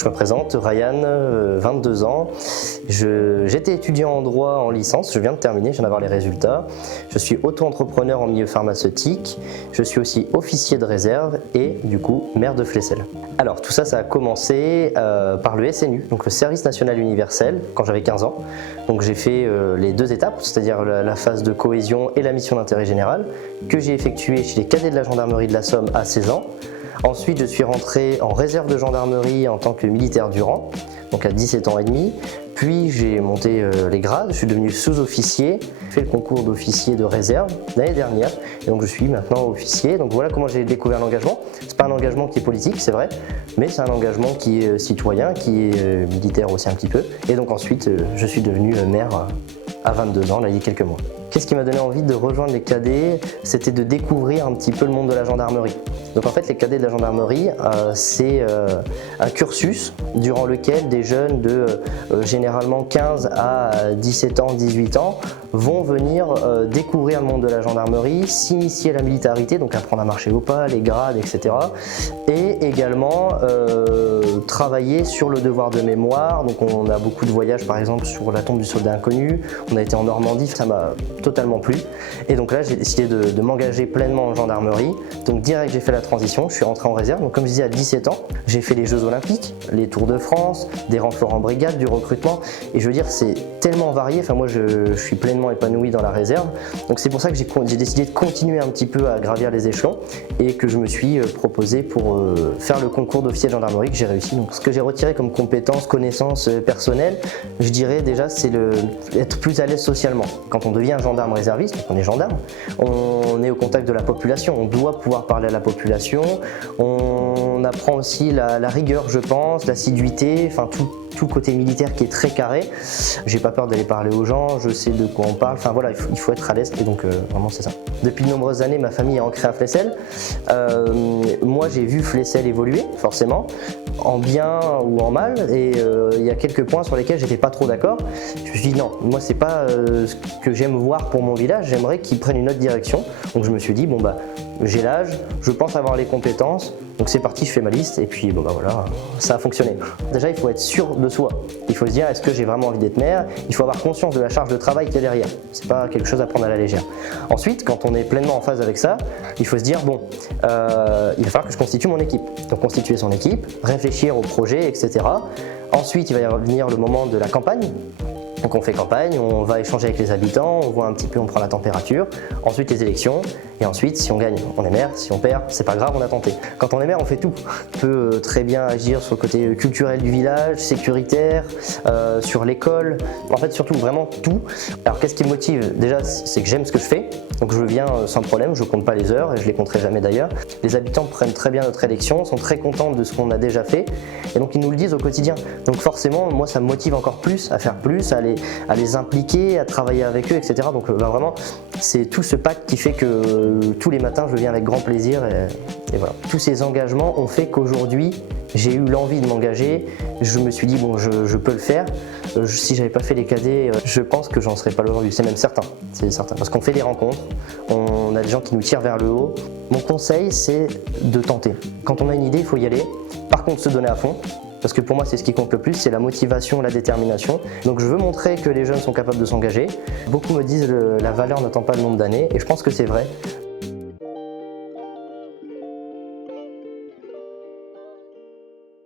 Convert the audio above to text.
Je me présente, Ryan, 22 ans. J'étais étudiant en droit en licence, je viens de terminer, je viens d'avoir les résultats. Je suis auto-entrepreneur en milieu pharmaceutique. Je suis aussi officier de réserve et du coup maire de Flesselles. Alors tout ça, ça a commencé par le SNU, donc le Service National Universel, quand j'avais 15 ans. Donc j'ai fait les deux étapes, c'est-à-dire la phase de cohésion et la mission d'intérêt général, que j'ai effectuée chez les cadets de la gendarmerie de la Somme à 16 ans. Ensuite, je suis rentré en réserve de gendarmerie en tant que militaire du rang, donc à 17 ans et demi. Puis j'ai monté les grades, je suis devenu sous-officier, j'ai fait le concours d'officier de réserve l'année dernière, et donc je suis maintenant officier. Donc voilà comment j'ai découvert l'engagement. C'est pas un engagement qui est politique, c'est vrai, mais c'est un engagement qui est citoyen, qui est militaire aussi un petit peu. Et donc ensuite, je suis devenu maire à 22 ans, là il y a quelques mois. Qu'est-ce qui m'a donné envie de rejoindre les cadets? C'était de découvrir un petit peu le monde de la gendarmerie. Donc en fait les cadets de la gendarmerie, c'est un cursus durant lequel des jeunes de généralement 15 à 17 ans, 18 ans vont venir découvrir le monde de la gendarmerie, s'initier à la militarité, donc apprendre à marcher au pas, les grades, etc. Et également travailler sur le devoir de mémoire. Donc on a beaucoup de voyages par exemple sur la tombe du soldat inconnu, on a été en Normandie, ça m'a totalement plu. Et donc là j'ai décidé de m'engager pleinement en gendarmerie. Donc direct j'ai fait la transition, je suis rentré en réserve. Donc comme je disais à 17 ans, j'ai fait les Jeux Olympiques, les Tours de France, des renforts en brigade, du recrutement. Et je veux dire c'est tellement varié, enfin moi je suis pleinement épanoui dans la réserve. Donc c'est pour ça que j'ai décidé de continuer un petit peu à gravir les échelons et que je me suis proposé pour faire le concours d'officier de gendarmerie que j'ai réussi. Donc ce que j'ai retiré comme compétences, connaissances personnelles, je dirais déjà c'est être plus à l'aise socialement. Quand on devient gendarme réserviste, on est gendarme, on est au contact de la population, on doit pouvoir parler à la population, on apprend aussi la rigueur je pense, l'assiduité, enfin tout le côté militaire qui est très carré. J'ai pas peur d'aller parler aux gens, je sais de quoi on parle, enfin voilà, il faut être à l'aise et donc vraiment c'est ça. Depuis de nombreuses années, ma famille est ancrée à Flesselles. Moi j'ai vu Flesselles évoluer, forcément, en bien ou en mal, et il y a quelques points sur lesquels j'étais pas trop d'accord. Je me suis dit non, moi c'est pas ce que j'aime voir pour mon village, j'aimerais qu'il prenne une autre direction. Donc je me suis dit bon bah j'ai l'âge, je pense avoir les compétences, donc c'est parti, je fais ma liste et puis bon bah voilà, ça a fonctionné. Déjà il faut être sûr de soi, il faut se dire est-ce que j'ai vraiment envie d'être maire, il faut avoir conscience de la charge de travail qu'il y a derrière, c'est pas quelque chose à prendre à la légère. Ensuite quand on est pleinement en phase avec ça, il faut se dire bon, il va falloir que je constitue mon équipe. Donc constituer son équipe, réfléchir au projet, etc. Ensuite il va y venir le moment de la campagne. Donc on fait campagne, on va échanger avec les habitants, on voit un petit peu, on prend la température, ensuite les élections, et ensuite si on gagne, on est maire, si on perd, c'est pas grave, on a tenté. Quand on est maire, on fait tout. On peut très bien agir sur le côté culturel du village, sécuritaire, sur l'école, en fait surtout vraiment tout. Alors qu'est-ce qui me motive? Déjà c'est que j'aime ce que je fais, donc je viens sans problème, je compte pas les heures, et je les compterai jamais d'ailleurs. Les habitants prennent très bien notre élection, sont très contents de ce qu'on a déjà fait, et donc ils nous le disent au quotidien. Donc forcément, moi ça me motive encore plus à faire plus, à les impliquer, à travailler avec eux, etc. Donc vraiment, c'est tout ce pacte qui fait que tous les matins, je viens avec grand plaisir et voilà. Tous ces engagements ont fait qu'aujourd'hui, j'ai eu l'envie de m'engager. Je me suis dit, bon, je peux le faire. Si j'avais pas fait les cadets, je pense que j'en serais pas là aujourd'hui. C'est même certain, c'est certain. Parce qu'on fait des rencontres, on a des gens qui nous tirent vers le haut. Mon conseil, c'est de tenter. Quand on a une idée, il faut y aller. Par contre, se donner à fond. Parce que pour moi c'est ce qui compte le plus, c'est la motivation, la détermination. Donc je veux montrer que les jeunes sont capables de s'engager. Beaucoup me disent la valeur n'attend pas le nombre d'années et je pense que c'est vrai.